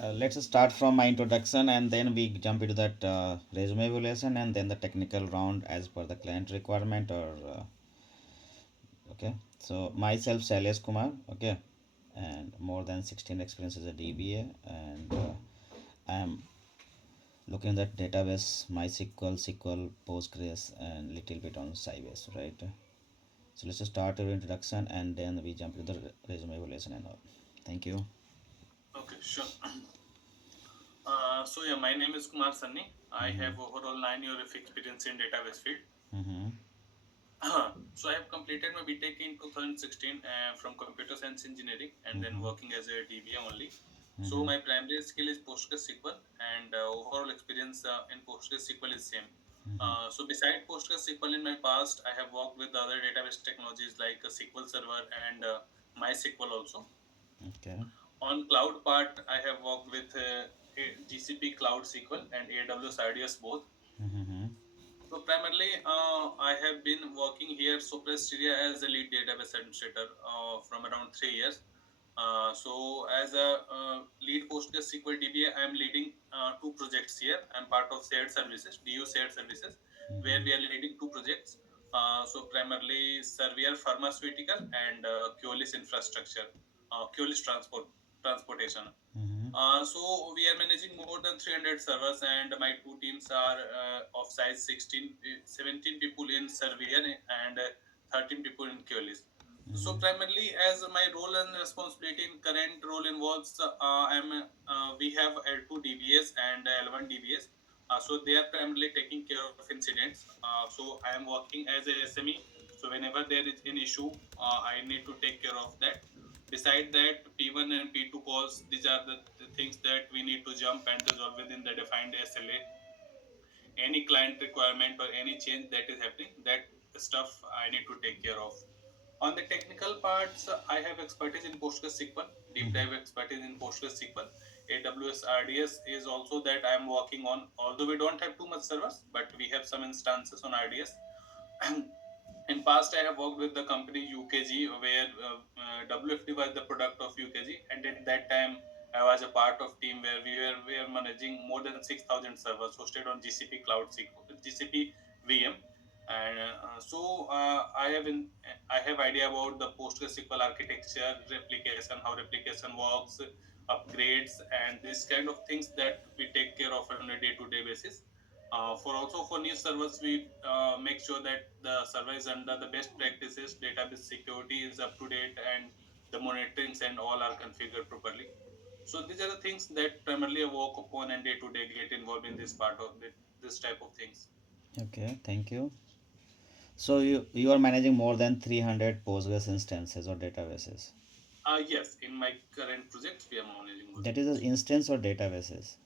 Let's start from my introduction and then we jump into that resume evaluation and then the technical round as per the client requirement or okay. So myself Shailesh Kumar, okay, and more than 16 experience as a DBA and I am looking at database MySQL, SQL, Postgres and little bit on Sybase, right? So let's just start our introduction and then we jump into the resume evaluation and all. Thank you. Okay, sure. My name is Kumar Sanni. I Mm-hmm. have overall 9 years of experience in database field. Mm-hmm. So I have completed my BTech in 2016 from computer science engineering and then Mm-hmm. working as a DBA only. So Mm-hmm. my primary skill is PostgreSQL and overall experience in PostgreSQL is same. Mm-hmm. So beside PostgreSQL in my past, I have worked with other database technologies like SQL Server and MySQL also. Okay. On cloud part, I have worked with GCP Cloud SQL and AWS RDS both. Mm-hmm. So primarily, I have been working here Sopra Steria as a lead database administrator from around 3 years. So as a lead PostgreSQL DBA, I am leading two projects here. I'm part of shared services, DU shared services, where we are leading two projects. So primarily Servier Pharmaceutical and Qualys Infrastructure, Qualys Transportation. Mm-hmm. So we are managing more than 300 servers, and my two teams are of size 17 people in Servier and 13 people in Keolis. So Mm-hmm. primarily, as my role and responsibility in current role involves, we have L2 DBS and L1 DBS. So they are primarily taking care of incidents. So I am working as a SME. So whenever there is an issue, I need to take care of that. Beside that, P1 and P2 calls, these are the things that we need to jump and resolve within the defined SLA. Any client requirement or any change that is happening, that stuff I need to take care of. On the technical parts, I have expertise in PostgreSQL, deep Mm-hmm. dive expertise in PostgreSQL. AWS RDS is also that I am working on, although we don't have too much servers, but we have some instances on RDS. In past, I have worked with the company UKG, where WFD was the product of UKG, and at that time, I was a part of team where we were managing more than 6,000 servers hosted on GCP Cloud SQL, GCP VM, and I have idea about the PostgreSQL architecture, replication, how replication works, upgrades, and this kind of things that we take care of on a day-to-day basis. For also for new servers, we make sure that the server is under the best practices, database security is up to date, and the monitorings and all are configured properly. So these are the things that primarily I work upon and day to day get involved in this part of this type of things. Okay, thank you. So you are managing more than 300 Postgres instances or databases. Yes, in my current project, we are managing those That is an things. instance or databases.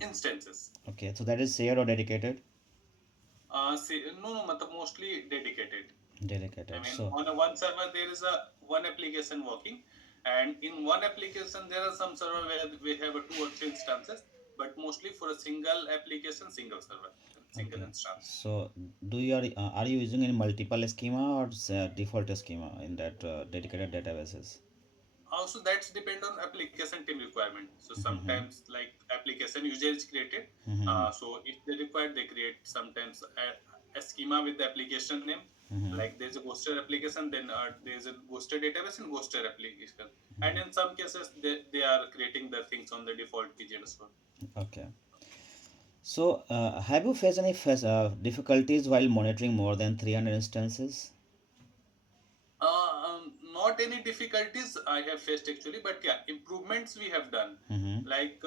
Instances. Okay, so that is shared or dedicated? No, no, mostly dedicated. I Dedicated. mean, So, on a one server there is a one application working, and in one application there are some server where we have a two or three instances, but mostly for a single application, single server, single okay. instance. So, are you using any multiple schema or default schema in that dedicated databases? Also, that's depend on application team requirement. So Mm-hmm. sometimes like application user is created. Mm-hmm. So if they require, they create sometimes a schema with the application name. Mm-hmm. Like there's a Ghoster application, then there's a Ghoster database and Ghoster application. And in some cases, they are creating the things on the default PGM as well. Okay. So, have you faced any difficulties while monitoring more than 300 instances? Not any difficulties I have faced actually, but yeah, improvements we have done. Mm-hmm. Like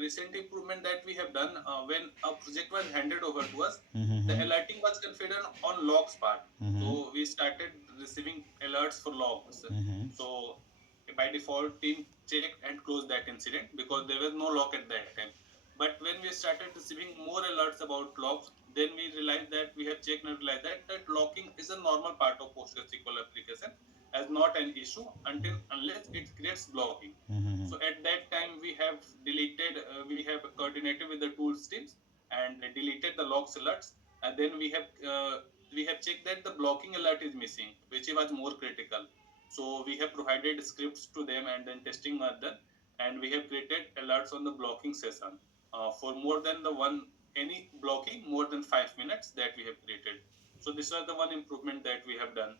recent improvement that we have done when a project was handed over to us, the Mm-hmm. alerting was configured on logs part. Mm-hmm. So we started receiving alerts for logs. Mm-hmm. So by default, team checked and closed that incident because there was no log at that time. But when we started receiving more alerts about logs, then we realized that we have checked and realized that locking is a normal part of PostgreSQL application as not an issue until unless it creates blocking. Mm-hmm. So at that time we have coordinated with the tools teams and deleted the logs alerts, and then we have checked that the blocking alert is missing, which was more critical. So we have provided scripts to them, and then testing are done. and we have created alerts on the blocking session for more than the one any blocking more than 5 minutes that we have created. So these are the one improvement that we have done.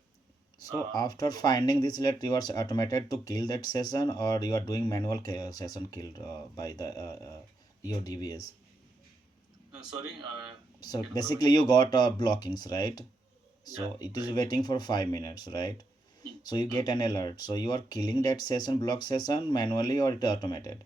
So after So finding this alert, you are automated to kill that session, or you are doing manual session killed by the your DBS. sorry, So can you provide? basically, you got blockings, right? Yeah, So it is right. waiting for 5 minutes, right? Hmm, So you hmm. get an alert. So you are killing that session, block session manually, or it automated.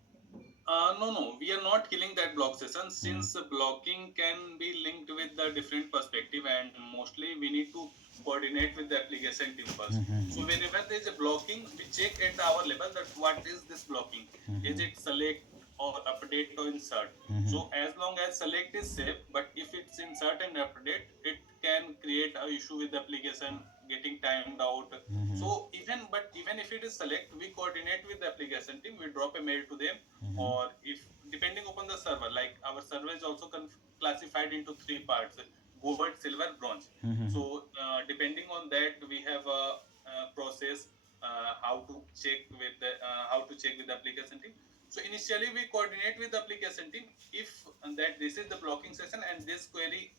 No, no, we are not killing that block session Hmm. since blocking can be linked with the different perspective, and mostly we need to coordinate with the application team first. So whenever there is a blocking, we check at our level that what is this blocking? Is it select or update or insert? So as long as select is safe, but if it's insert and update, it can create a issue with the application getting timed out. So even if it is select, we coordinate with the application team. We drop a mail to them, or if depending upon the server, like our server is also classified into three parts: gold, silver, bronze. So depending on that, we have a process how to check with the application team. So initially we coordinate with the application team if that this is the blocking session and this query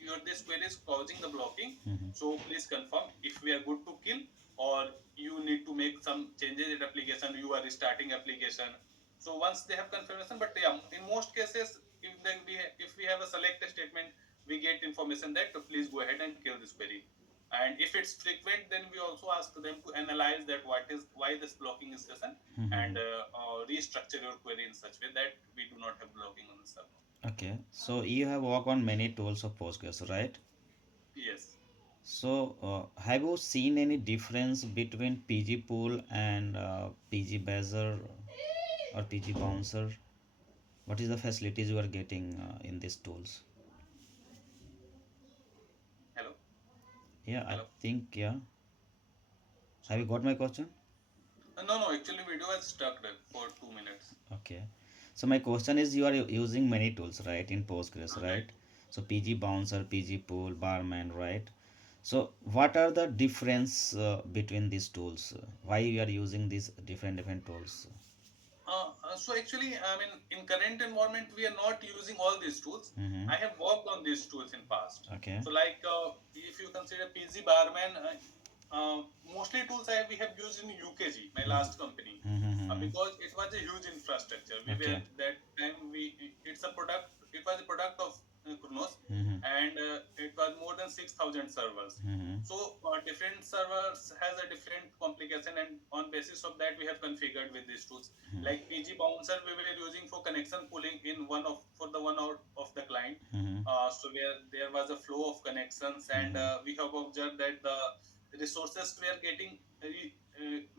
is causing the blocking. So please confirm if we are good to kill, or you need to make some changes in application, you are restarting application. So once they have confirmation, but yeah, in most cases, if we have a select statement, we get information that please go ahead and kill this query. And if it's frequent, then we also ask them to analyze that why this blocking is present, and restructure your query in such way that we do not have blocking on the server. Okay. So you have worked on many tools of Postgres, right? Yes. So have you seen any difference between PG pool and PG Bezier or PG Bouncer? What is the facilities you are getting in these tools? Hello. Yeah, I Hello. think, yeah. Have you Sorry. got my question? No, no. Actually, video was stuck there for 2 minutes. Okay. So my question is, you are using many tools, right, in Postgres, Right. right? So PG Bouncer, PG Pool, Barman, right? So what are the difference between these tools? Why you are using these different tools? So actually, I mean, in current environment, we are not using all these tools. Mm-hmm. I have worked on these tools in past. Okay. So like, if you consider PZ Barman, mostly tools we have used in UKG, my last company, Mm-hmm. because it was a huge infrastructure. We were Okay. that time it's a product. It was a product of Kronos, Mm-hmm. and it was more than 6,000 servers. Mm-hmm. So different servers has a different complication, and on basis of that, we have configured with these tools. Like PG Bouncer, we were using for connection pooling in one of for the one out of the client. Mm-hmm. So where there was a flow of connections, and Mm-hmm. we have observed that the resources were getting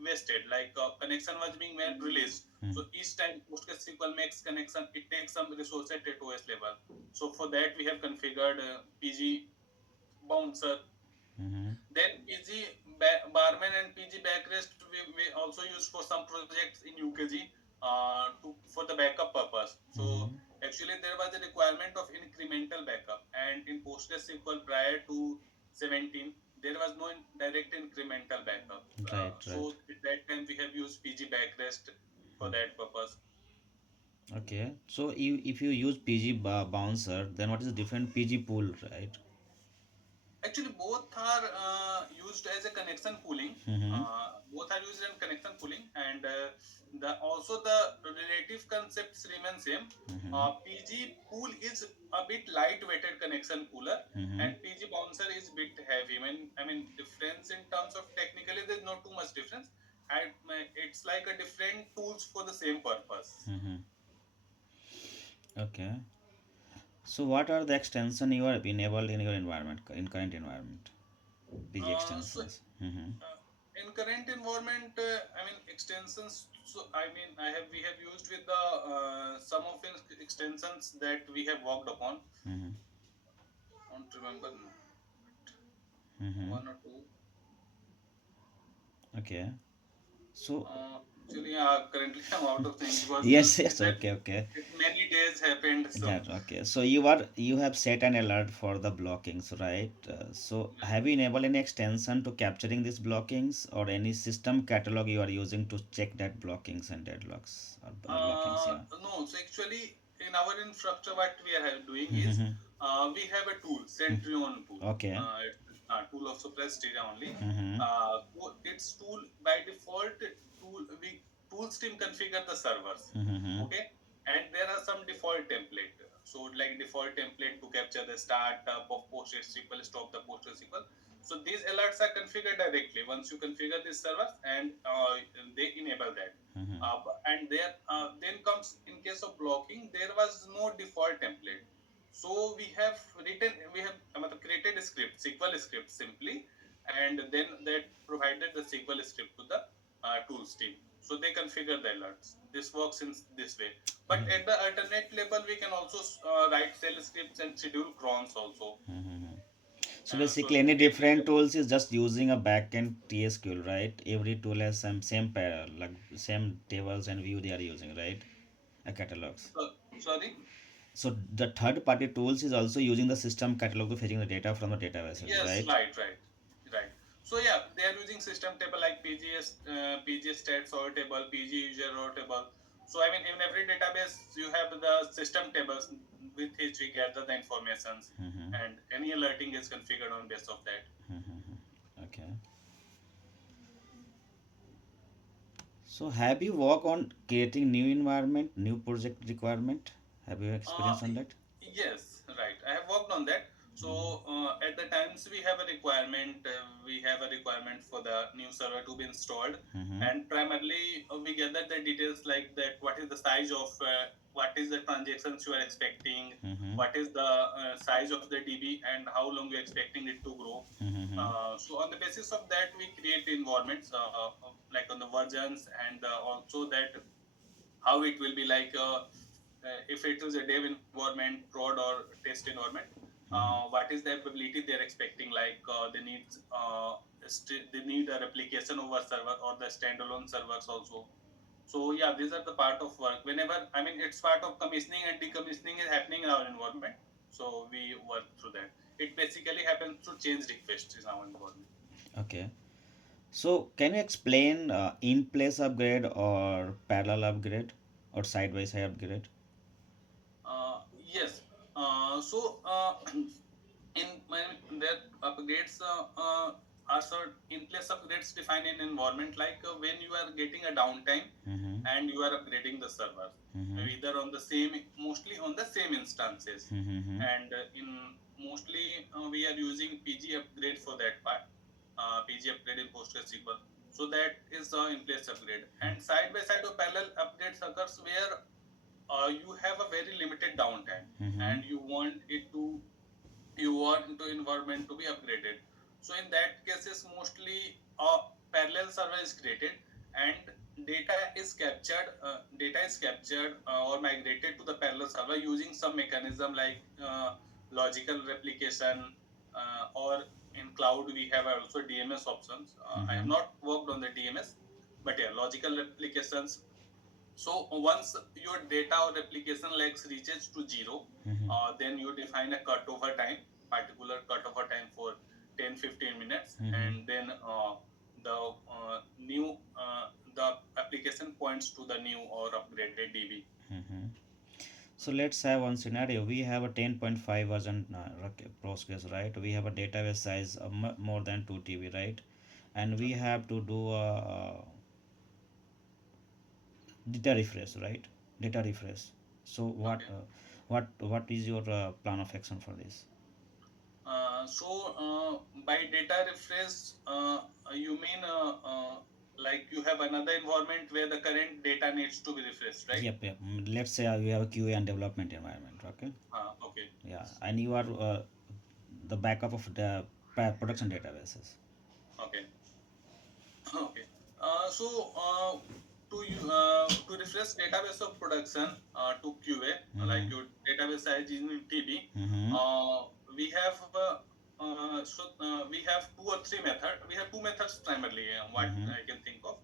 wasted. Like connection was being made released. So each time PostgreSQL makes connection, it takes some resources at OS level. So for that, we have configured PG Bouncer. Mm-hmm. Then PG Barman and PG Backrest we also use for some projects in UKG for the backup purpose. So Mm-hmm. actually there was a requirement of incremental backup, and in PostgreSQL prior to 17 there was no direct incremental backup. Right, right. So at that time we have used PG Backrest for that purpose. Okay. So if you use PG Bouncer, then what is the different PG Pool, right? Actually, both are used as a connection pooling. Mm-hmm. Both are used in connection pooling, and the also the relative concepts remain same. Mm-hmm. PG pool is a bit light-weighted connection pooler, Mm-hmm. and PG bouncer is bit heavy. I mean, difference in terms of technically, there's not too much difference. And it's like a different tools for the same purpose. Mm-hmm. Okay. So what are the extension you are enabled in your environment, in current environment? PG So extensions. Mm-hmm. in current environment, I mean extensions. So I mean, we have used with the some of extensions that we have worked upon. Mm-hmm. I don't remember Mm-hmm. one or two. Okay. So Uh, Actually, currently I'm out of things because Yes, yes, that okay, okay. many days happened. So That okay. So you have set an alert for the blockings, right? So have you enabled any extension to capturing these blockings or any system catalog you are using to check that blockings and deadlocks or blockings? Yeah. no, so actually in our infrastructure, what we are doing is Mm-hmm. we have a tool, Centrion tool. Okay. It's a tool of Prestige only. Mm-hmm. Its tool by default tool stream configure the servers. Mm-hmm. Okay, and there are some default template. So like default template to capture the start of PostgreSQL, stop the PostgreSQL. So these alerts are configured directly once you configure these servers, and they enable that. Mm-hmm. And there then comes in case of blocking, there was no default template. So we have created a script, SQL script simply, and then that provided the SQL script to the tools team. So they configure the alerts. This works in this way. But at the alternate level, we can also write shell scripts and schedule crons also. Mm-hmm. So So basically, any it is different tools is just using a backend TSQL, right? Every tool has some same like same tables and view they are using, right? A catalogs. sorry. So the third party tools is also using the system catalog to fetching the data from the databases, Yes, right? right. So yeah, they are using system table like PGS stats or table, PG user or table. So I mean, in every database, you have the system tables with which we gather the informations, Mm-hmm. and any alerting is configured on base of that. Mm-hmm. Okay. So have you worked on creating new environment, new project requirement? Have you Uh, experience on that? yes, right. I have worked on that. So at the times we have a requirement, for the new server to be installed, Mm-hmm. and primarily we gather the details like that. What is the size of, what is the transactions you are expecting, Mm-hmm. what is the size of the DB, and how long you are expecting it to grow. Mm-hmm. So on the basis of that, we create environments like on the versions, and also that how it will be like if it is a dev environment, prod or test environment, Mm-hmm. what is the ability they're expecting, like they need a replication over server or the standalone servers also. So yeah, these are the part of work whenever, I mean, it's part of commissioning and decommissioning is happening in our environment. So we work through that. It basically happens through change requests in our environment. Okay. So can you explain in place upgrade or parallel upgrade or side by side upgrade? Yes. In their upgrades are sort in place upgrades define an environment like when you are getting a downtime Mm-hmm. and you are upgrading the servers, Mm-hmm. either on the same, mostly on the same instances, Mm-hmm. and in mostly we are using PG upgrade for that part, PG upgrade in PostgreSQL. So that is in place upgrade, and side by side or parallel upgrades occurs where you have a very limited downtime Mm-hmm. and you want the environment to be upgraded. So in that cases, mostly a parallel server is created and data is captured or migrated to the parallel server using some mechanism like logical replication, or in cloud we have also DMS options. I have Mm-hmm. not worked on the DMS, but yeah, logical replications. So once your data or replication legs reaches to zero, Mm-hmm. then you define a cutover time, particular cutover time for 10-15 minutes, Mm-hmm. and then the new the application points to the new or upgraded DB. Mm-hmm. So let's have one scenario. We have a 10.5 version Postgres, right? We have a database size of more than 2 TB, right? And we Okay. have to do a data refresh, right? Data refresh. So Okay. what is your plan of action for this? By data refresh, you mean like you have another environment where the current data needs to be refreshed, right? Yep, yep. Let's say we have a QA and development environment, okay? Okay. Yeah, and you are the backup of the production databases. Okay. Okay. So to refresh database of production to QA, like Mm-hmm. your database size is in TB, Mm-hmm. uh, we have two or three methods. We have two methods primarily. What Mm-hmm. I can think of.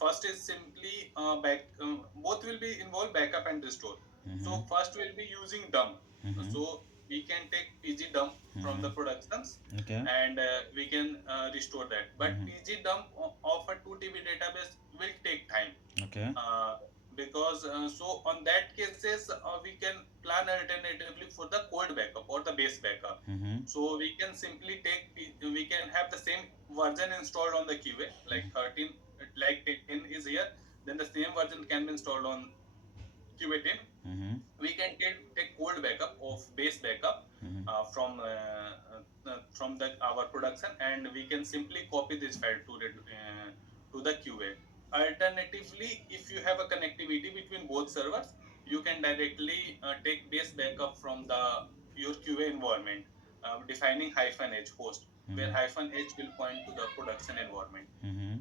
First is simply both will be involved backup and restore. Mm-hmm. So first we'll be using dump. Mm-hmm. So we can take PG dump from the Mm-hmm. productions, Okay. and we can restore that. But Mm-hmm. PG dump of a 2 TB database will take time, Okay. uh, because so on that cases we can plan alternatively for the code backup or the base backup. Mm-hmm. So we can simply we can have the same version installed on the QA, like 13, like 10 is here, then the same version can be installed on QA 10. Mm-hmm. We can take code backup of base backup Mm-hmm. from the our production, and we can simply copy this file to the QA. Alternatively, if you have a connectivity between both servers, you can directly take base backup from the your QA environment, defining -h host, where Mm-hmm. -h will point to the production environment. Mm-hmm.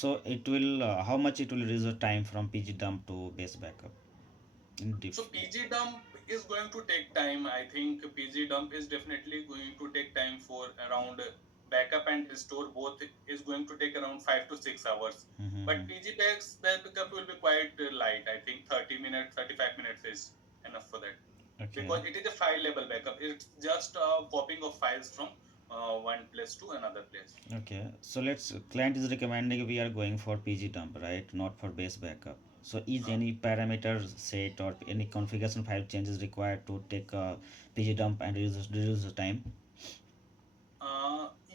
So it will how much it will reduce the time from PG dump to base backup in So diff. PG dump is going to take time. I think PG dump is definitely going to take time for around backup and restore both is going to take around 5 to 6 hours. Mm-hmm. But PG backup will be quite light. I think 30 minutes, 35 minutes is enough for that, Okay. because it is a file level backup. It's just a copying of files from one place to another place. Okay. So let's client is recommending we are going for PG dump, right? Not for base backup. So is Uh, any parameter set or any configuration file changes required to take a PG dump and reduce the time?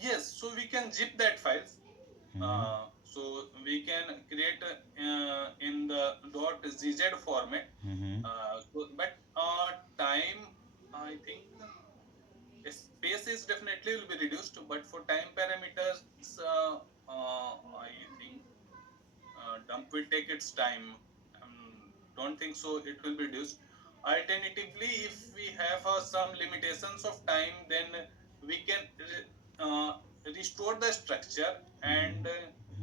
yes, so we can zip that files. Mm-hmm. So we can create in the .zz format. Mm-hmm. But time, I think space is definitely will be reduced. But for time parameters, I think dump will take its time. Don't think so. It will be reduced. Alternatively, if we have some limitations of time, then we can restore the structure and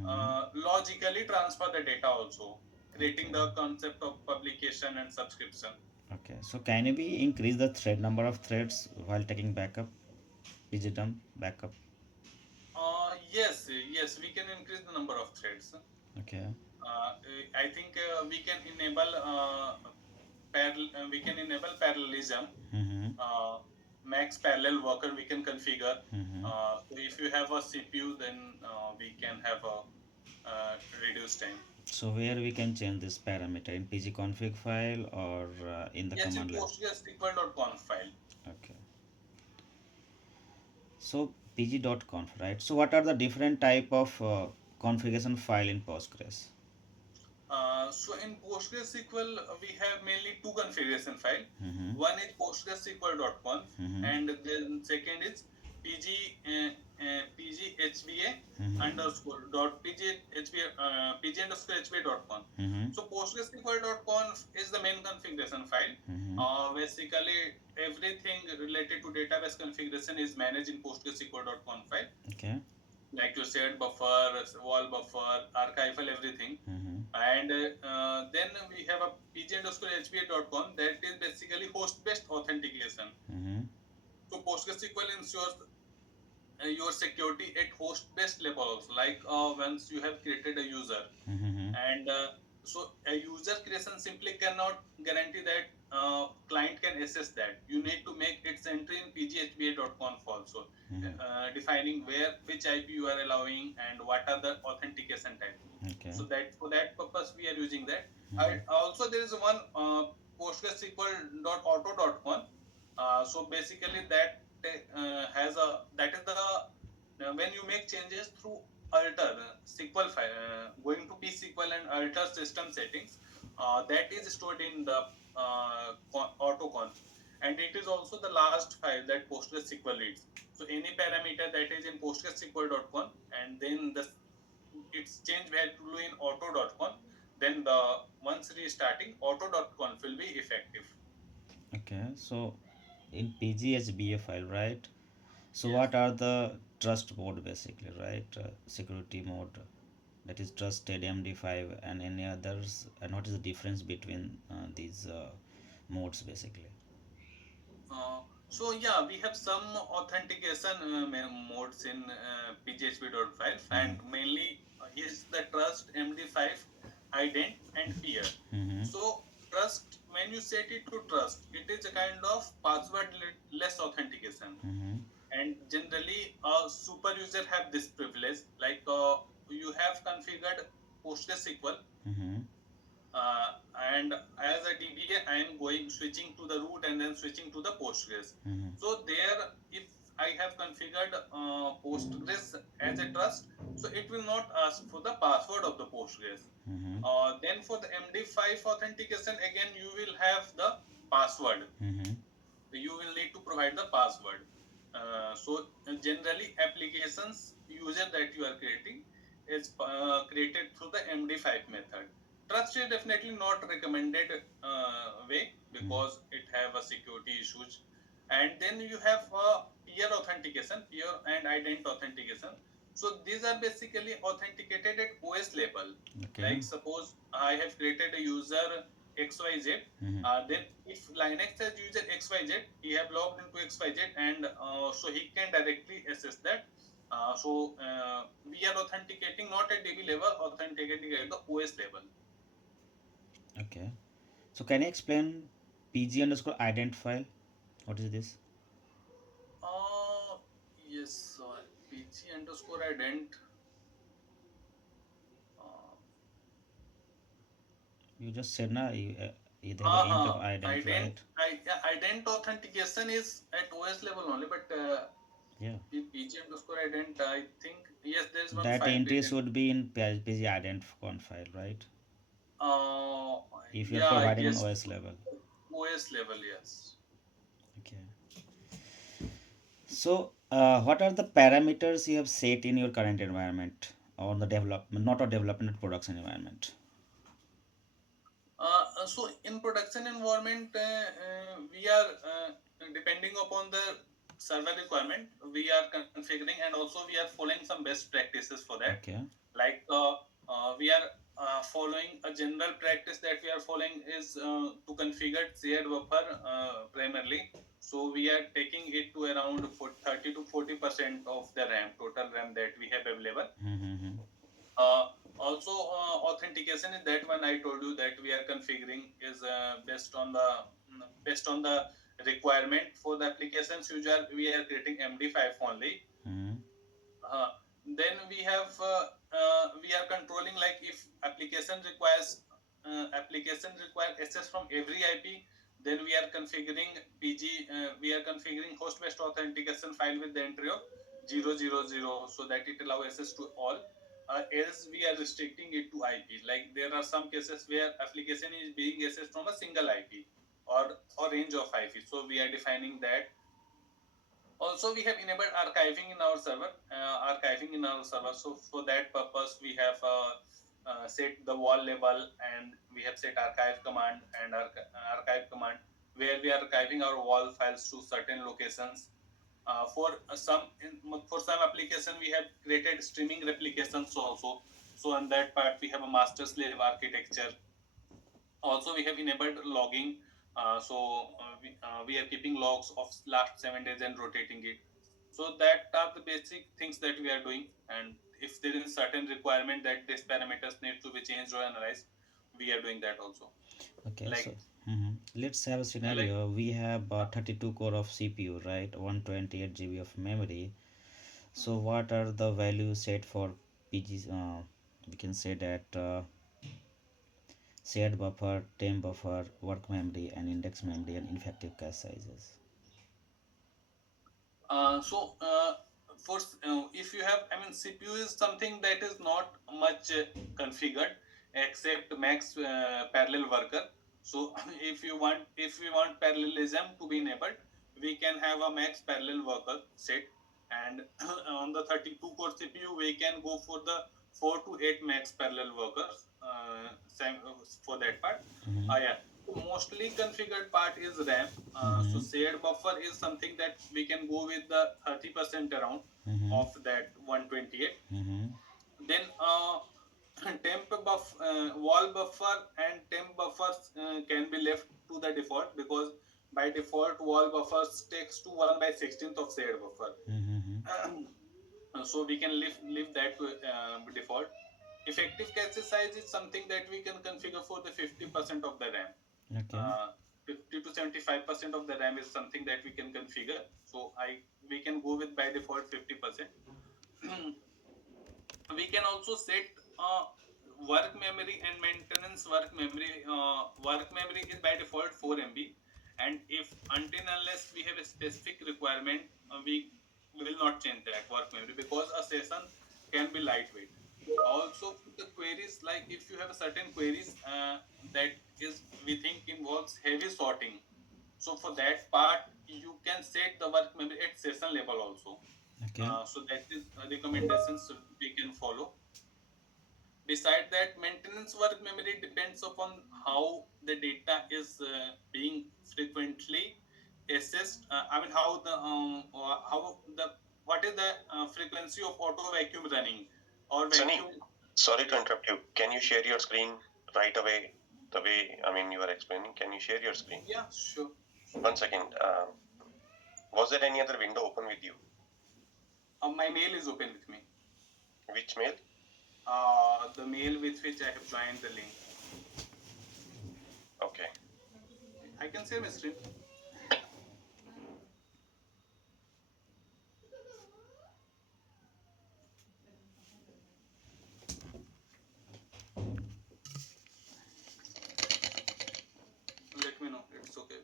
Mm-hmm. logically transfer the data also, creating Okay. the concept of publication and subscription. Okay. So can we increase the thread number of threads while taking backup? PG dump backup. Yes, we can increase the number of threads. Okay. I think we can enable parallelism. Mm-hmm. uh, Max parallel worker we can configure. Mm-hmm. So if you have a CPU, then we can have a reduced time. So where we can change this parameter in pgconfig file or in the Yes, in command line? PostgreSQL.conf file. Okay. So pg.conf, right? So what are the different type of configuration file in Postgres? So in PostgreSQL, we have mainly two configuration file. Mm-hmm. One is PostgreSQL.conf, Mm-hmm. and then second is pg pghba Mm-hmm. underscore dot pg underscore hba dot conf. Mm-hmm. So PostgreSQL.conf is the main configuration file. Mm-hmm. Basically, everything related to database configuration is managed in PostgreSQL.conf file, Okay. like you said, buffer, wall buffer, archival, everything. Mm-hmm. And then we have a pg underscore hba.conf that is basically host based authentication. Mm-hmm. So PostgreSQL ensures your security at host based level also, like once you have created a user, Mm-hmm. and so a user creation simply cannot guarantee that client can access that. You need to make its entry in pghba.conf also, Mm-hmm. defining where which IP you are allowing and what are the authentication types. Okay. So that for that purpose we are using that. Mm-hmm. Also there is one PostgreSQL.auto.conf. So basically that has a that is the when you make changes through alter SQL file, going to pSQL and alter system settings, that is stored in the autoconf, and it is also the last file that PostgreSQL reads. So any parameter that is in PostgreSQL.conf, and then its change value in auto.conf, then the once restarting auto.conf will be effective. Okay. So in pghba file, right? So Yes. what are the trust mode basically, right? Security mode, that is trusted MD5 and any others, and what is the difference between these modes basically? So yeah, we have some authentication modes in PGHP.5, Mm-hmm. and mainly is the trust, MD5, ident, and peer. Mm-hmm. So trust, when you set it to trust, it is a kind of password less authentication, Mm-hmm. and generally super user have this privilege, like you have configured PostgreSQL, Mm-hmm. uh, and as a DBA, I am going switching to the root and then switching to the Postgres. Mm-hmm. So there, if I have configured Postgres as a trust, so it will not ask for the password of the Postgres. Mm-hmm. Then for the MD5 authentication, again you will have the password. Mm-hmm. You will need to provide the password. So generally, applications user that you are creating is created through the MD5 method. Trust is definitely not recommended way because it have a security issues. And then you have peer authentication, peer and ident authentication. So these are basically authenticated at OS level. Okay. Like suppose I have created a user XYZ, Mm-hmm. then if Linux has user XYZ, he have logged into XYZ, and so he can directly access that. We are authenticating not at DB level, authenticating at the OS level. Okay. So can you explain PG underscore ident file? What is this? Uh, yes, PG underscore ident. Uh, You just said na they have an int of ident, ident, right? yeah, ident authentication is at OS level only, but Yeah. PG underscore ident, I think, yes, there is one That file entry written. should be in PG ident conf file, right? Uh, If you're yeah, I providing an guess OS level. OS level, yes. Okay. So, what are the parameters you have set in your current environment or the development, not a development, production environment? So in production environment, we are depending upon the server requirement, we are configuring, and also we are following some best practices for that. Okay. Like we are following a general practice that we are following is to configure shared buffer primarily. So we are taking it to around 30 to 40% of the RAM, total RAM that we have available. Mm-hmm. uh, Also, authentication is that one I told you that we are configuring is based on the requirement for the applications. Usually, we are creating MD5 only. Mm-hmm. Uh, then we are controlling, like if application require access from every IP. Then we are configuring PG. We are configuring host based authentication file with the entry of 000, so that it allow access to all. Else we are restricting it to IP. Like there are some cases where application is being accessed from a single IP or range of IP. So we are defining that. Also, we have enabled archiving in our server. So for that purpose, we have set the wall label, and we have set archive command and archive command, where we are archiving our wall files to certain locations. For some application, we have created streaming replications also. So on that part, we have a master slave architecture. Also, we have enabled logging. We are keeping logs of last 7 days and rotating it. So that are the basic things that we are doing. And if there is certain requirement that these parameters need to be changed or analyzed, we are doing that also. Okay, Like so let's have a like scenario. We have 32 core of CPU, right? 128 GB of memory. So, what are the values set for PG? We can say that shared buffer, temp buffer, work memory, and index memory, and effective cache sizes. so if you have, I mean, CPU is something that is not much configured except max parallel worker. So if we want parallelism to be enabled, we can have a max parallel worker set, and on the 32 core CPU we can go for the 4 to 8 max parallel workers for that part. Mm-hmm. Yeah. So mostly configured part is RAM. So Mm-hmm. shared buffer is something that we can go with the 30% around Mm-hmm. of that 128. Mm-hmm. Then wall buffer and temp buffers can be left to the default, because by default wall buffers takes to 1 by 16th of shared buffer. Mm-hmm. So we can leave that to default. Effective cache size is something that we can configure for the 50% of the RAM. Okay. uh, 50 to 75% of the RAM is something that we can configure. So we can go with by default 50%. We can also set work memory and maintenance work memory. Work memory is by default 4 MB, and if until unless we have a specific requirement, we will not change that work memory because a session can be lightweight. Also, the queries, like if you have a certain queries that is we think involves heavy sorting, so for that part you can set the work memory at session level also. Okay. So that is recommendations we can follow. Beside that, maintenance work memory depends upon how the data is being frequently assessed. I mean, how the what is the frequency of auto vacuum running or Sunny, vacuum? sorry to interrupt you. Can you share your screen right away? The way, I mean, you are explaining. Can you share your screen? Yeah, sure. One second. Was there any other window open with you? My mail is open with me. Which mail? The mail with which I have joined the link. Okay. I can share my screen. Let me know. It's okay.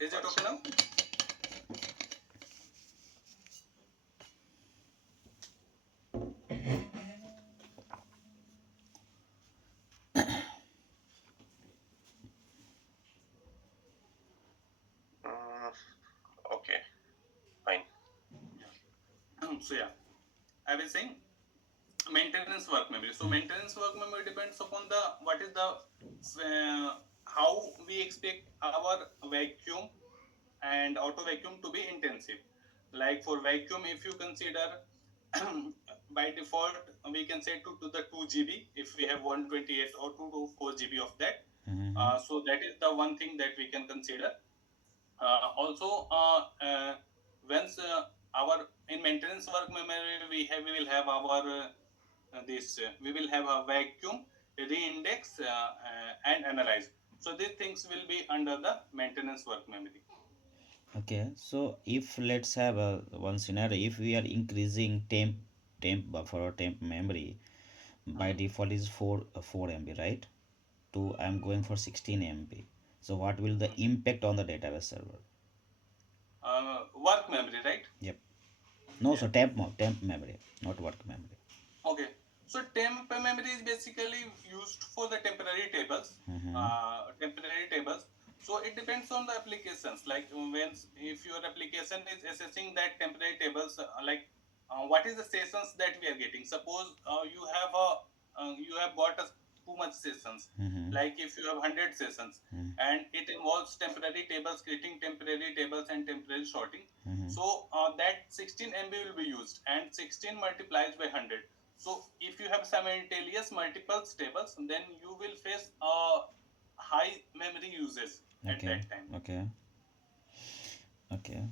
Is it okay now? Mm, okay. Fine. So yeah, I was saying maintenance work memory. So maintenance work memory depends upon the what is the how we expect our vacuum and auto vacuum to be intensive. Like for vacuum, if you consider by default we can say to the 2 GB if we have 128 or 2 to 4 GB of that. Mm-hmm. So that is the one thing that we can consider. Also, once our in maintenance work memory we will have our this we will have a vacuum, reindex, and analyze. So these things will be under the maintenance work memory. Okay, so if let's have a one scenario, if we are increasing temp buffer or temp memory, by Mhm. default is 4 MB, right? To I'm going for 16 MB. So what will the impact on the database server? Work memory, right? Yep. No, Yeah. so temp memory, not work memory. Okay. So temp memory is basically used for the temporary tables. Mm-hmm. Temporary tables. So it depends on the applications. Like when if your application is assessing that temporary tables, what is the sessions that we are getting? Suppose you have got too much sessions. Mm-hmm. Like if you have 100 sessions Mm-hmm. and it involves temporary tables, creating temporary tables and temporary sorting. Mm-hmm. So that 16 MB will be used and 16 multiplies by 100. So if you have simultaneous multiple tables, then you will face high memory uses at Okay. that time. Okay. Okay.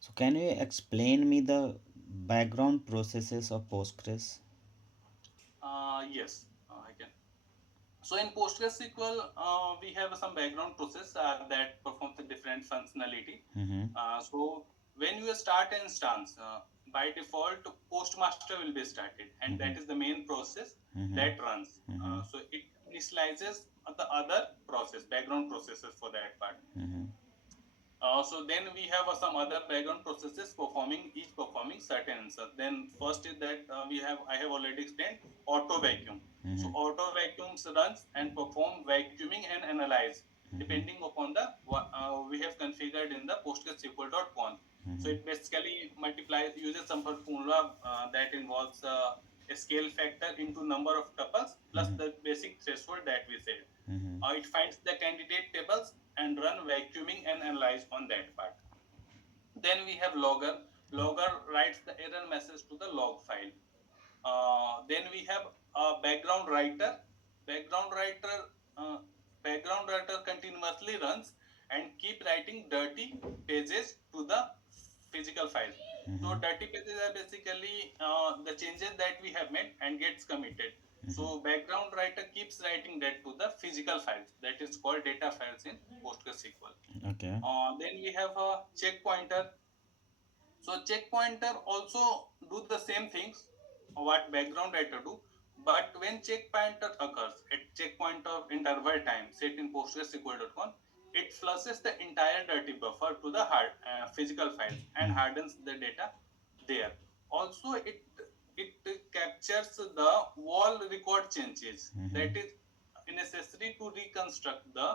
So can you explain me the background processes of Postgres? Yes, I can. So in PostgreSQL, we have some background process that performs a different functionality. Mm-hmm. So when you start an instance, by default, Postmaster will be started, and Mm-hmm. that is the main process Mm-hmm. that runs. Mm-hmm. So it initializes the other process, background processes for that part. Mm-hmm. So then we have some other background processes performing certain answers. Then first is that I have already explained auto vacuum. So Mm-hmm. auto vacuums runs and perform vacuuming and analyze Mm-hmm. depending upon the we have configured in the PostgreSQL.conf. So Mm-hmm. it basically multiplies uses some formula that involves a scale factor into number of tuples plus Mm-hmm. the basic threshold that we said. Mm-hmm. It finds the candidate tables and run vacuuming and analyze on that part. Then we have logger. Logger writes the error message to the log file. Then we have a background writer. Background writer, uh, background writer continuously runs and keep writing dirty pages to the physical file. So Mm-hmm. dirty pages are basically the changes that we have made and gets committed. Mm-hmm. So background writer keeps writing that to the physical files, that is called data files in PostgreSQL. Okay. Then we have a check pointer. So check pointer also do the same things what background writer do, but when check pointer occurs at check pointer interval time set in PostgreSQL.conf, it flushes the entire dirty buffer to the hard physical files and Mm-hmm. hardens the data there. Also, it captures the wall record changes Mm-hmm. that is necessary to reconstruct the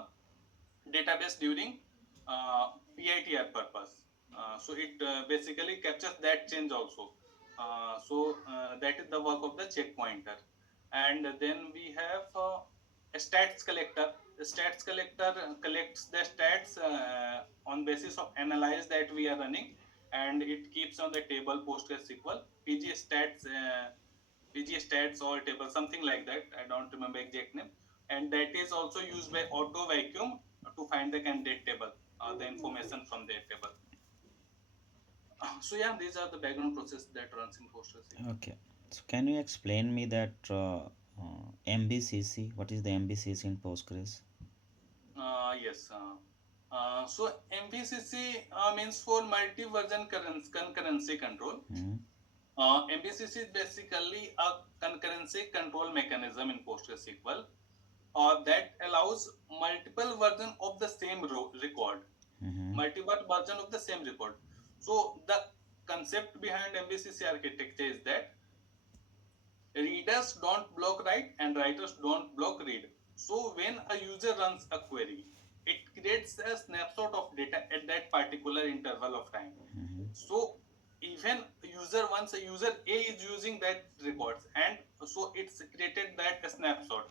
database during PITR purpose. So it basically captures that change also. That is the work of the check pointer. And then we have a stats collector. The stats collector collects the stats on basis of analyze that we are running, and it keeps on the table PostgreSQL PG stats. PG stats or table, something like that. I don't remember exact name, and that is also used by auto vacuum to find the candidate table, the information from their table. So yeah, these are the background process that runs in PostgreSQL. Okay. So can you explain me that MBCC? What is the MBCC in Postgres? Yes. So MVCC means for multi-version concurrency control. Mm-hmm. MVCC is basically a concurrency control mechanism in PostgreSQL that allows multiple version of the same record, Mm-hmm. multiple version of the same record. So the concept behind MVCC architecture is that readers don't block write and writers don't block read. So when a user runs a query, it creates a snapshot of data at that particular interval of time. Mm-hmm. So even user once a user A is using that records, and so it's created that snapshot.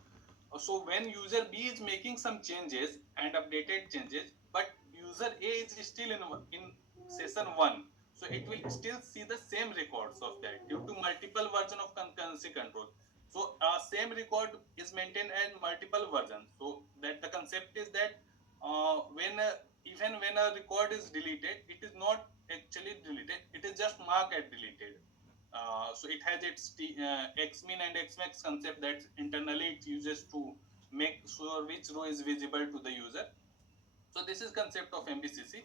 So when user B is making some changes and updated changes, but user A is still in session 1, so it will still see the same records of that due to multiple version of concurrency control. So same record is maintained in multiple versions. So that the concept is that when even when a record is deleted, it is not actually deleted, it is just marked as deleted. So it has its xmin and xmax concept that internally it uses to make sure which row is visible to the user. So this is concept of MVCC,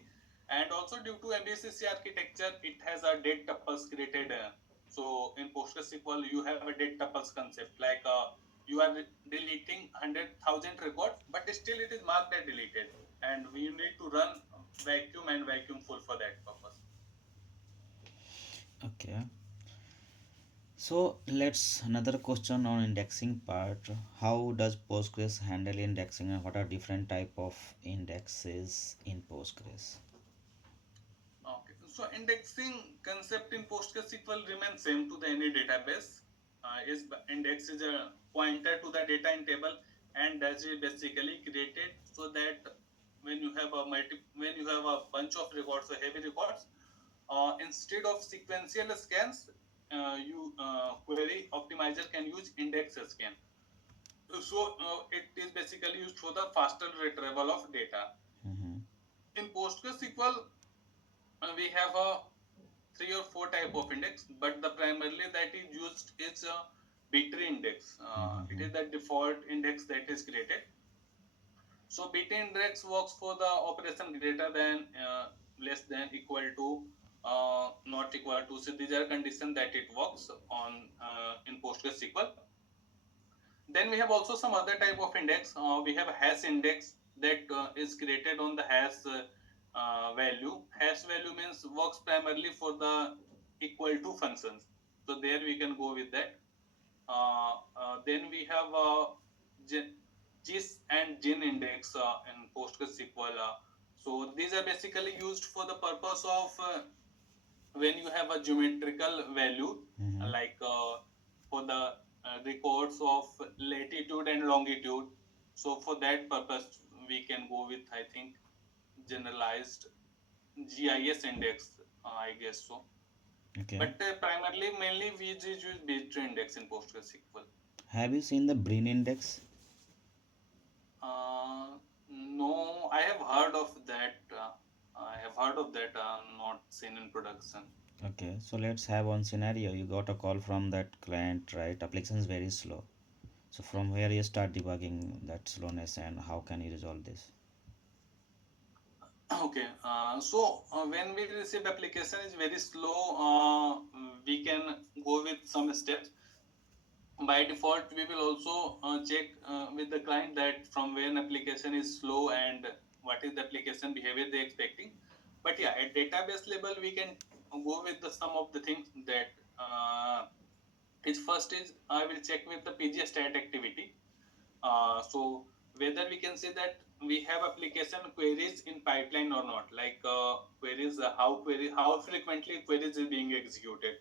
and also due to MVCC architecture, it has a dead tuples created. So in PostgreSQL, you have a dead tuples concept, like you are deleting 100,000 records, but still it is marked as deleted, and we need to run vacuum and vacuum full for that purpose. Okay. So let's another question on indexing part. How does Postgres handle indexing and what are different type of indexes in Postgres? Okay, so indexing concept in PostgreSQL remains same to the any database. Is index is a pointer to the data in table, and that is basically created so that when you have a bunch of records or heavy records, instead of sequential scans, you query optimizer can use index scan. So it is basically used for the faster retrieval of data. Mm-hmm. In PostgreSQL, we have a three or four type of index, but the primarily that is used is a B-tree index. It Mm-hmm. is the default index that is created. So B-tree index works for the operation greater than, less than, equal to, not equal to. So these are conditions that it works on in PostgreSQL. Then we have also some other type of index. We have a hash index that is created on the hash value. Hash value means works primarily for the equal to functions. So there we can go with that. Then we have GIS and GIN index in PostgreSQL. So these are basically used for the purpose of when you have a geometrical value, Mm-hmm. like for the records of latitude and longitude. So for that purpose we can go with, I think, generalized GIS index, I guess so. Okay. But primarily mainly we use B-tree index in PostgreSQL. Have you seen the Brin index? uh, no, I have heard of that. I have heard of that, not seen in production. Okay, so let's have one scenario. You got a call from that client, right? Application is very slow. So from where you start debugging that slowness and how can you resolve this? Okay, when we receive application is very slow, we can go with some steps. By default, we will also check with the client that from when application is slow and what is the application behavior they expecting. But yeah, at database level, we can go with some of the things that is first is I will check with the PG stat activity. So whether we can say that we have application queries in pipeline or not, like queries, how frequently queries is being executed.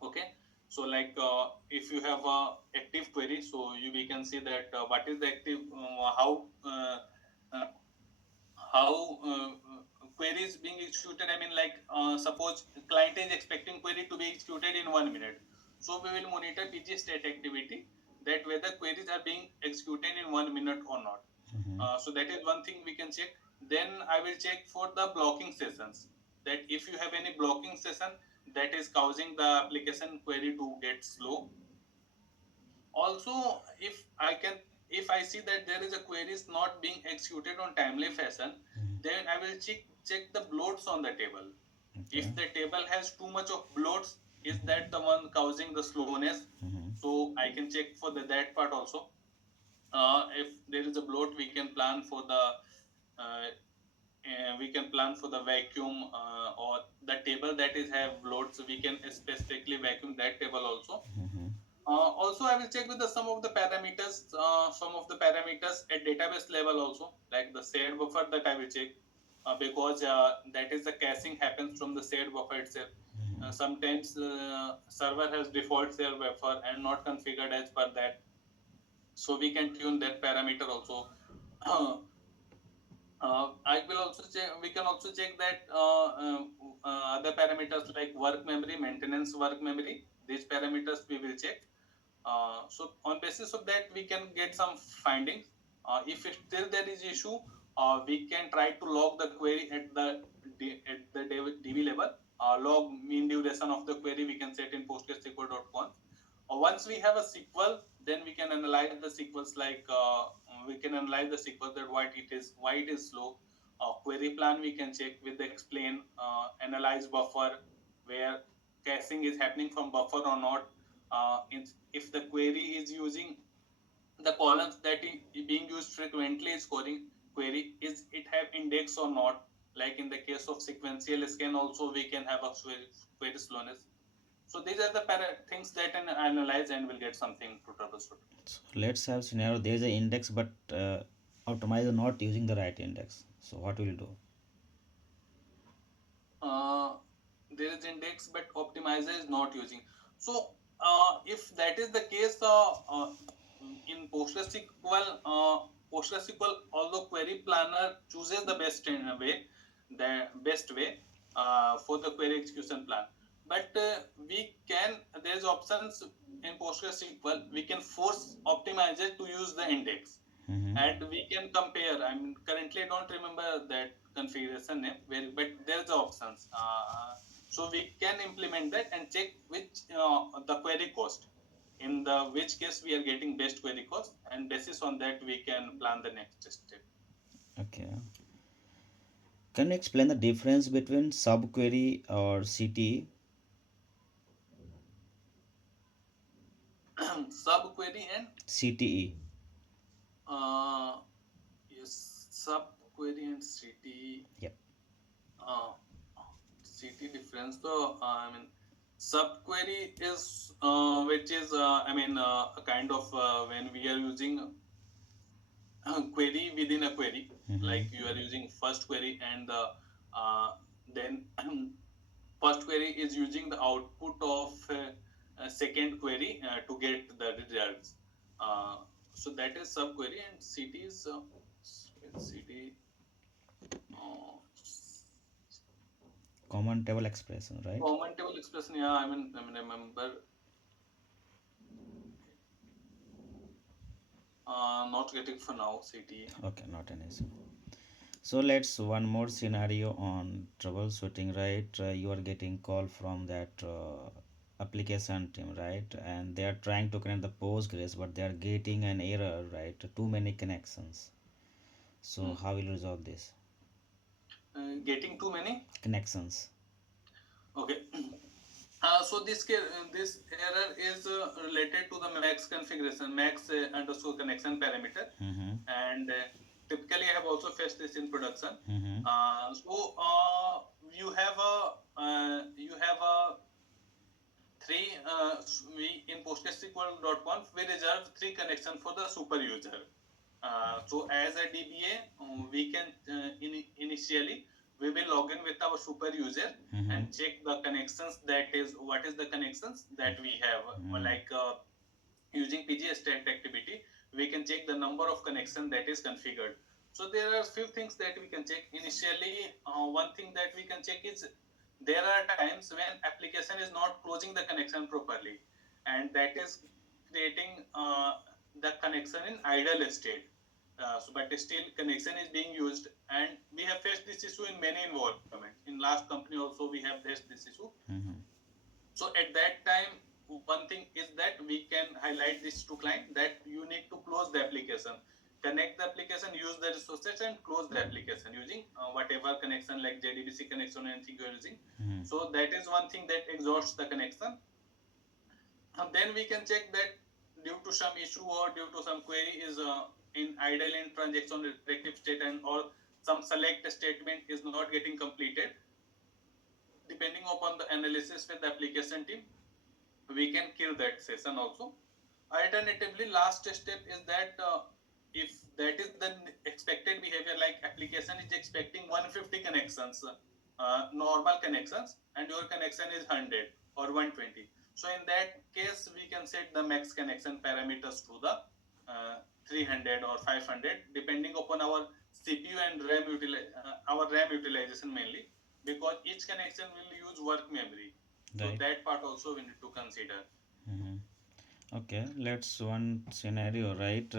Okay, so like if you have a active query, so we can see that what is the active, uh, how queries being executed. I mean, like suppose client is expecting query to be executed in 1 minute, so we will monitor PG state activity that whether queries are being executed in 1 minute or not. Mm-hmm. So that is one thing we can check. Then I will check for the blocking sessions, that if you have any blocking session that is causing the application query to get slow. Also, if I see that there is a query is not being executed on timely fashion, Mm-hmm. then I will check the bloats on the table. Okay. If the table has too much of bloats, is that the one causing the slowness? Mm-hmm. So I can check for that part also. If there is a bloat, we can plan for the vacuum, or the table that is have bloats, so we can specifically vacuum that table also. Mm-hmm. Also, I will check with some of the parameters at database level also, like the shared buffer that I will check, because that is the caching happens from the shared buffer itself. Sometimes server has default shared buffer and not configured as per that, so we can tune that parameter also. I will also check. We can also check that other parameters like work memory, maintenance work memory. These parameters we will check. So on basis of that, we can get some findings. If still there is issue, we can try to log the query at the DB level. Log mean duration of the query we can set in PostgreSQL.conf. Once we have a SQL, then we can analyze the SQLs, like we can analyze the SQL that why it is slow. Query plan we can check with the explain, analyze buffer, where caching is happening from buffer or not. If the query is using the columns that is being used frequently is scoring query, is it have index or not? Like in the case of sequential scan also, we can have a query slowness. So these are the things that can analyze and will get something to troubleshoot. So let's have scenario. There is an index, but optimizer not using the right index. So what will you do? uh, there is index but optimizer is not using. So if that is the case, in PostgreSQL, although query planner chooses the best way for the query execution plan, but there's options in PostgreSQL. We can force optimizer to use the index, Mm-hmm. and we can compare. I mean, currently I don't remember that configuration name, but there's the options. So we can implement that and check which the query cost. In the which case we are getting best query cost, and basis on that we can plan the next step. Okay. Can you explain the difference between subquery or CTE? Subquery and CTE. uh, yes, subquery and city. Yep. Uh, City difference. So I mean, subquery is which is a kind of when we are using query within a query, Mm-hmm. like you are using first query, and then first query is using the output of second query to get the results. Uh, so that is subquery, and city is city. Uh, Common table expression, right? Common table expression. Yeah, remember. Not getting for now. City. Okay, not an issue. So let's one more scenario on troubleshooting, right? You are getting call from that application team, right? And they are trying to connect the Postgres, but they are getting an error, right? Too many connections. So Hmm. how will you resolve this? Getting too many. Connections. Okay. So this error is related to the max configuration, max underscore connection parameter, Mm-hmm. and typically I have also faced this in production. Mm-hmm. You have a three we in PostgreSQL.conf we reserve three connections for the super user. So as a DBA, we can initially we will log in with our super user Mm-hmm. and check the connections. That is what is the connections that we have. Mm-hmm. Like using pgstat activity, we can check the number of connection that is configured. So there are few things that we can check initially. One thing that we can check is there are times when application is not closing the connection properly, and that is creating the connection in idle state. But still connection is being used, and we have faced this issue in many environments. In last company also we have faced this issue. Mm-hmm. So at that time, one thing is that we can highlight this to client that you need to close the application, connect the application, use the resources, and close the application using whatever connection like JDBC connection or anything you're using. Mm-hmm. So that is one thing that exhausts the connection. And then we can check that due to some issue or due to some query is in idle in transaction restrictive state, and or some select statement is not getting completed. Depending upon the analysis with the application team, we can kill that session also. Alternatively, last step is that if that is the expected behavior, like application is expecting 150 connections, normal connections, and your connection is 100 or 120. So in that case, we can set the max connection parameters to the 300 or 500, depending upon our CPU and our RAM utilization mainly, because each connection will use work memory. So Right. that part also we need to consider. Mm-hmm. Okay, let's one scenario, right?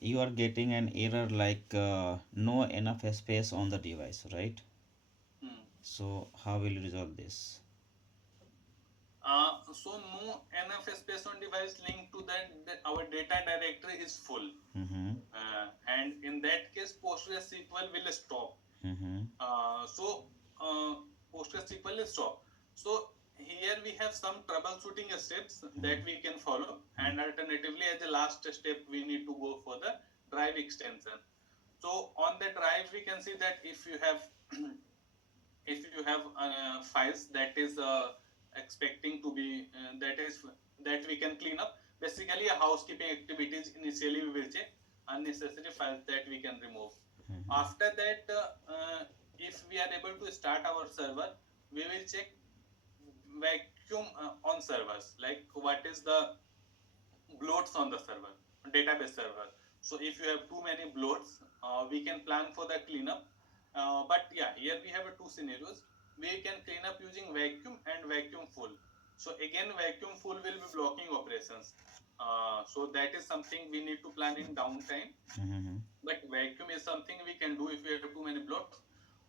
You are getting an error like no enough space on the device, right? Hmm. So how will you resolve this? So no enough space on device linked to that our data directory is full. Mm-hmm. And in that case, PostgreSQL will stop. Mm-hmm. So PostgreSQL is stop. So here we have some troubleshooting steps that we can follow, and alternatively, as a last step, we need to go for the drive extension. So on the drive, we can see that if you have if you have files that is expecting to be that we can clean up, basically a housekeeping activities initially we will check unnecessary files that we can remove. After that, if we are able to start our server, we will check vacuum on servers, like what is the bloats on the server, database server. So if you have too many bloats, we can plan for the cleanup. But yeah, here we have two scenarios. We can clean up using vacuum and vacuum full. So again, vacuum full will be blocking operations. So that is something we need to plan in downtime. Mm-hmm. But vacuum is something we can do if we have too many bloats.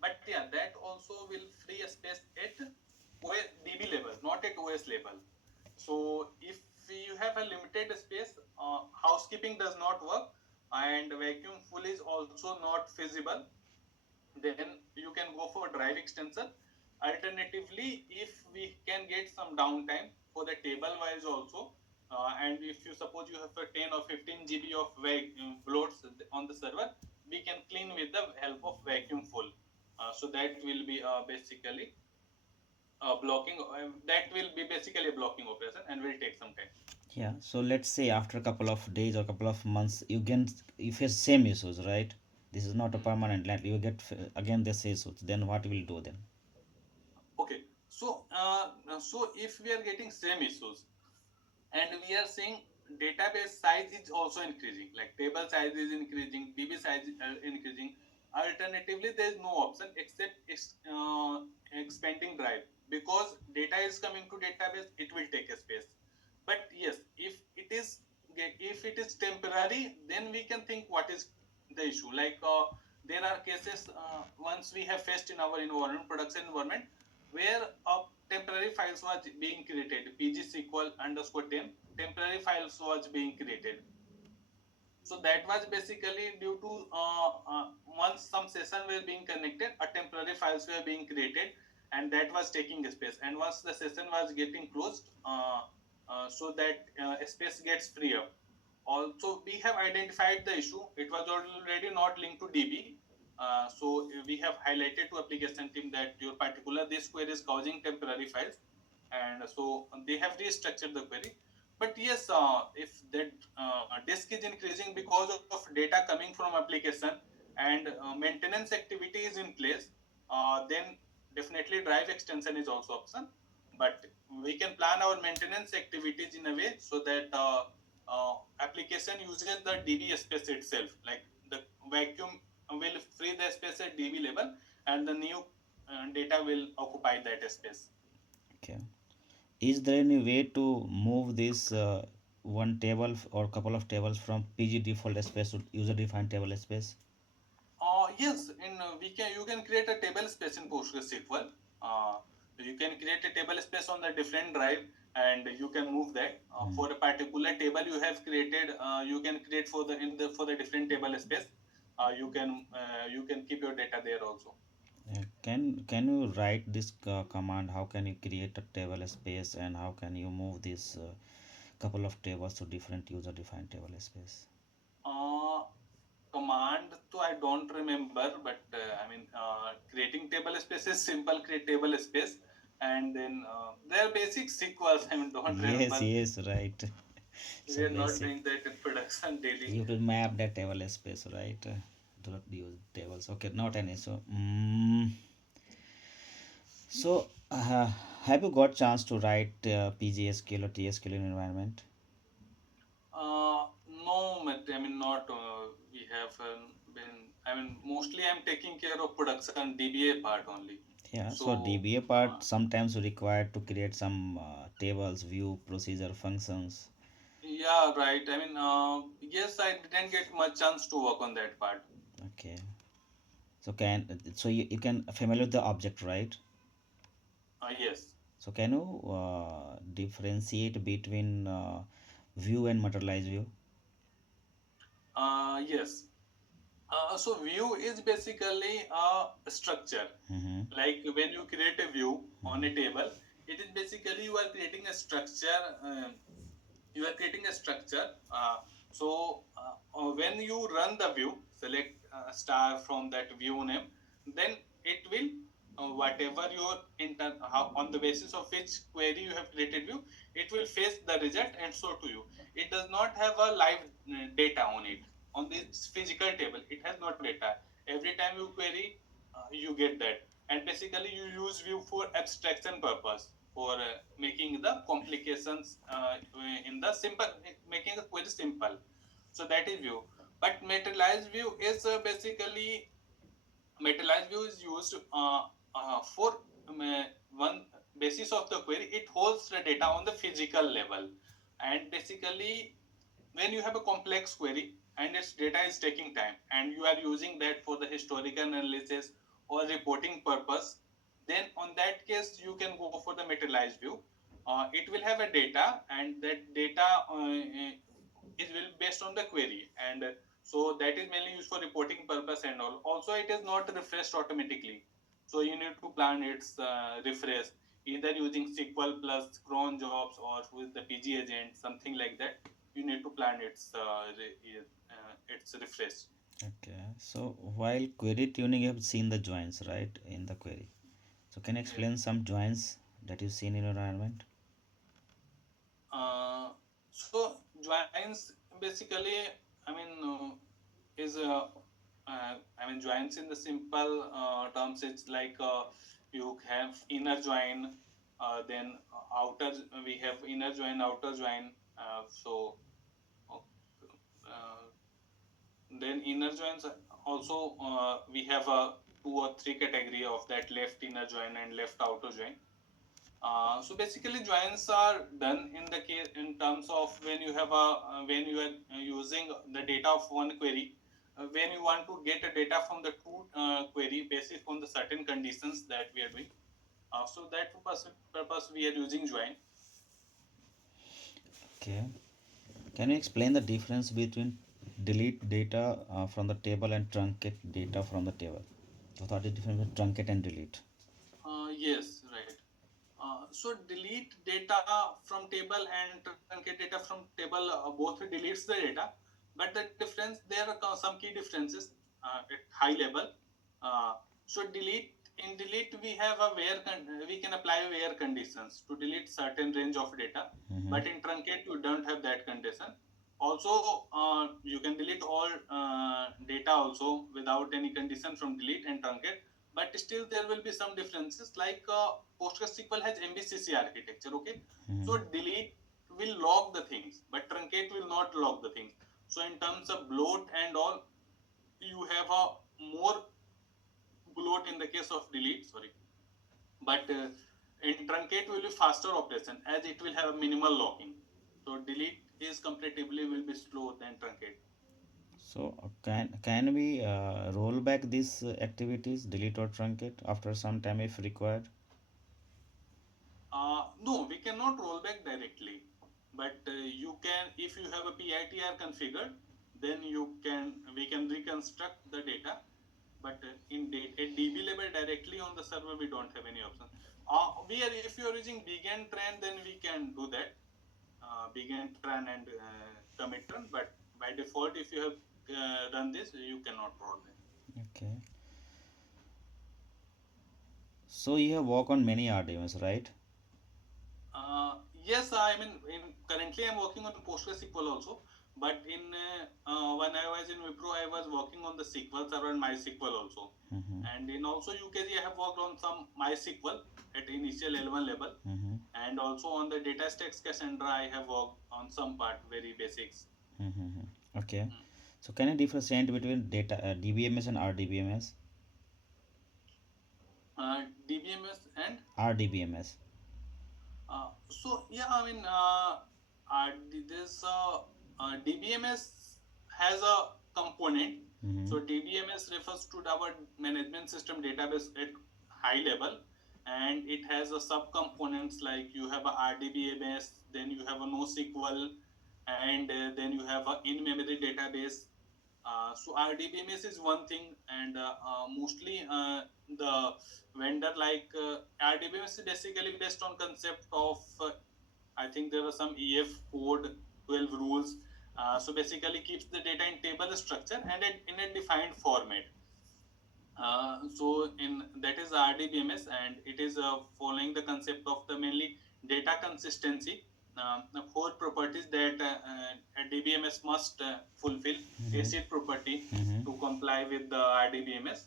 But yeah, that also will free a space at DB level, not at OS level. So if you have a limited space, housekeeping does not work, and vacuum full is also not feasible. Then you can go for drive extension. Alternatively, if we can get some downtime for the table wise also, and if you suppose you have a 10 or 15 GB of bloats on the server, we can clean with the help of vacuum full. So that will be basically blocking. That will be basically a blocking operation and will take some time. Yeah. So let's say after a couple of days or couple of months, you face same issues, right? This is not a Hmm. permanent. Like you get again the same issues. Then what will do then? Okay, so if we are getting same issues and we are seeing database size is also increasing, like table size is increasing, DB size is increasing. Alternatively, there is no option except expanding drive, because data is coming to database, it will take a space. But yes, if it is temporary, then we can think what is the issue. Like there are cases once we have faced in our environment, production environment, where temporary files was being created, pgsql underscore temporary files was being created. So that was basically due to once some session were being connected, a temporary files were being created, and that was taking space. And once the session was getting closed, so that space gets free up. Also, we have identified the issue. It was already not linked to DB. So we have highlighted to application team that your particular this query is causing temporary files, and so they have restructured the query. But yes, if that disk is increasing because of data coming from application, and maintenance activity is in place, then definitely drive extension is also option. But we can plan our maintenance activities in a way so that application uses the DB space itself. Like the vacuum will free the space at DB level, and the new data will occupy that space. Okay. Is there any way to move this one table or couple of tables from PG default space to user defined table space? Yes, in we can you can create a table space in PostgreSQL. Uh, you can create a table space on the different drive, and you can move that for a particular table you have created. You can create for the different table space. You can keep your data there also. Can you write this command? How can you create a table space and how can you move this couple of tables to different user defined table space? Uh, Command to I don't remember, but I mean creating table space is simple. Create table space, and then there are basic sequels. I mean don't Yes, remember. yes, right. We So are not basic. doing that in production daily. You will map that table space, right? Do not use tables. Okay, not an issue. So, have you got chance to write PGSQL or TSQL in environment? No, I mean not. We have been. I mean mostly I'm taking care of production DBA part only. Yeah, so So DBA part sometimes required to create some tables, view, procedure, functions. yeah, right. I mean yes, I didn't get much chance to work on that part. Okay. So you can familiar with the object, right? Yes. So can you differentiate between view and materialized view? Yes. So view is basically a structure. Mm-hmm. Like when you create a view on a table, it is basically you are creating a structure. You are creating a structure. When you run the view, select a star from that view name, then it will whatever your on the basis of which query you have created view, it will fetch the result and show to you. It does not have a live data on it. On this physical table, it has no data. Every time you query, you get that. And basically you use view for abstraction purpose, for making the complications in the simple, making the query simple. So that is view. But materialized view is basically, materialized view is used for one basis of the query. It holds the data on the physical level. And basically when you have a complex query and its data is taking time, and you are using that for the historical analysis or reporting purpose, then on that case you can go for the materialized view. It will have a data, and that data is will based on the query, and so that is mainly used for reporting purpose and all. Also it is not refreshed automatically, so you need to plan its refresh, either using SQL plus cron jobs or with the PG agent, something like that. You need to plan its refresh. Okay. So while query tuning, you have seen the joins, right, in the query. So can you Yes. explain some joins that you seen in your environment? So joins basically, I mean, is I mean joins in the simple terms. It's like you have inner join, then outer. We have inner join, outer join. Uh, then inner joins also, we have a two or three category of that: left inner join and left outer join. So basically, joins are done in the case in terms of when you have a when you are using the data of one query, when you want to get a data from the two query basis on the certain conditions that we are doing. So that purpose we are using join. Okay. Can you explain the difference between delete data from the table and truncate data from the table? What are the difference between truncate and delete? Yes, right. So delete data from table and truncate data from table both deletes the data, but the difference there are some key differences at high level. Uh, so delete we have a we can apply where conditions to delete certain range of data, Mm-hmm. but in truncate you don't have that condition. Also, you can delete all data also without any condition from delete and truncate, but still there will be some differences like PostgreSQL has MVCC architecture. Okay, so Mm-hmm. delete will log the things, but truncate will not log the things. So in terms of bloat and all, you have a more bloat in the case of delete. Sorry, but in truncate will be faster operation as it will have minimal logging. So delete is comparatively will be slow than truncate. So can we roll back these activities, delete or truncate, after some time if required? No, we cannot roll back directly, but you can, if you have a PITR configured, then we can reconstruct the data. But at DB level directly on the server, we don't have any option. If you are using Begin Tran, then we can do that. Begin Tran and commit run, but by default, if you have run this, you cannot roll back. Okay. So you have worked on many RDMs, right? Yes, I mean, currently I'm working on PostgreSQL also, but when I was in Wipro, I was working on the SQL Server and MySQL also, Mm-hmm. and in also UKG, I have worked on some MySQL at initial L1 level, Mm-hmm. and also on the DataStax Cassandra, I have worked on some part, very basics. Mm-hmm. Okay. So can you differentiate between data DBMS and RDBMS? DBMS and RDBMS. so yeah, I mean, this DBMS has a component. Mm-hmm. So DBMS refers to our management system database at high level, and it has a subcomponents like you have a RDBMS, then you have a NoSQL, and then you have a in-memory database. So RDBMS is one thing, and mostly the vendor like RDBMS is basically based on concept of I think there are some EF code 12 rules. So basically keeps the data in table structure and in a defined format. So in that is RDBMS, and it is following the concept of the mainly data consistency. The four properties that a DBMS must fulfill: Mm-hmm. ACID property Mm-hmm. to comply with the RDBMS,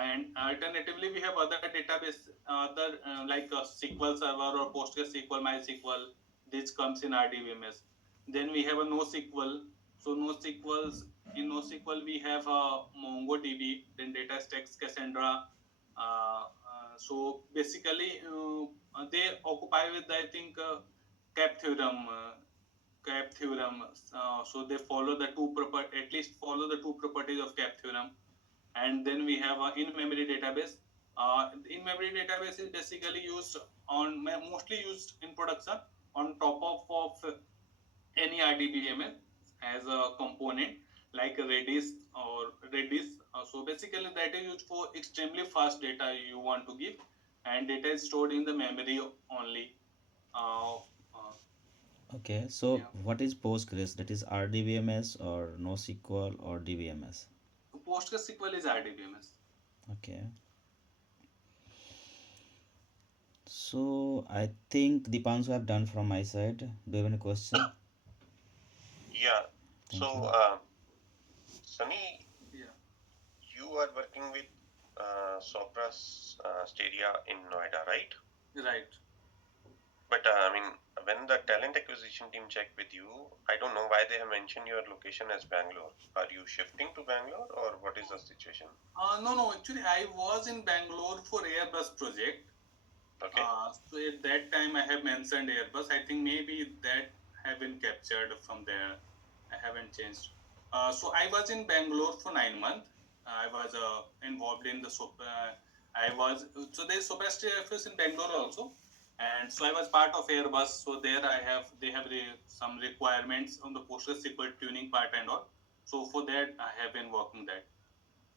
and alternatively we have other database, other like SQL Server or PostgreSQL, MySQL. This comes in RDBMS. Then we have a NoSQL. So NoSQLs in NoSQL we have MongoDB, then DataStax Cassandra. So basically they occupy with I think CAP theorem. CAP theorem. So they follow the at least follow the two properties of CAP theorem. And then we have an in-memory database. In-memory database is basically used mostly used in production on top of any RDBMS as a component like Redis or Redis. So basically that is used for extremely fast data you want to give, and data is stored in the memory only. Uh, uh, Okay. So yeah. what is Postgres? That is RDBMS or NoSQL or DBMS? So PostgreSQL is RDBMS. Okay. So I think Dipanshu have done from my side. Do you have any question? Yeah. Thank So, you. Sunny, Yeah. you are working with Sopra's Stadia in Noida, right? Right. But I mean, when the talent acquisition team checked with you, I don't know why they have mentioned your location as Bangalore. Are you shifting to Bangalore, or what is the situation? No. Actually, I was in Bangalore for Airbus project. Okay. So at that time, I have mentioned Airbus. I think maybe that have been captured from there. I haven't changed. So I was in Bangalore for 9 months. I was involved in the I was so there's Sopastry office in Bangalore also, and so I was part of Airbus. So there they have some requirements on the PostgreSQL tuning part and all. So for that I have been working that.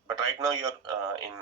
But right now you're in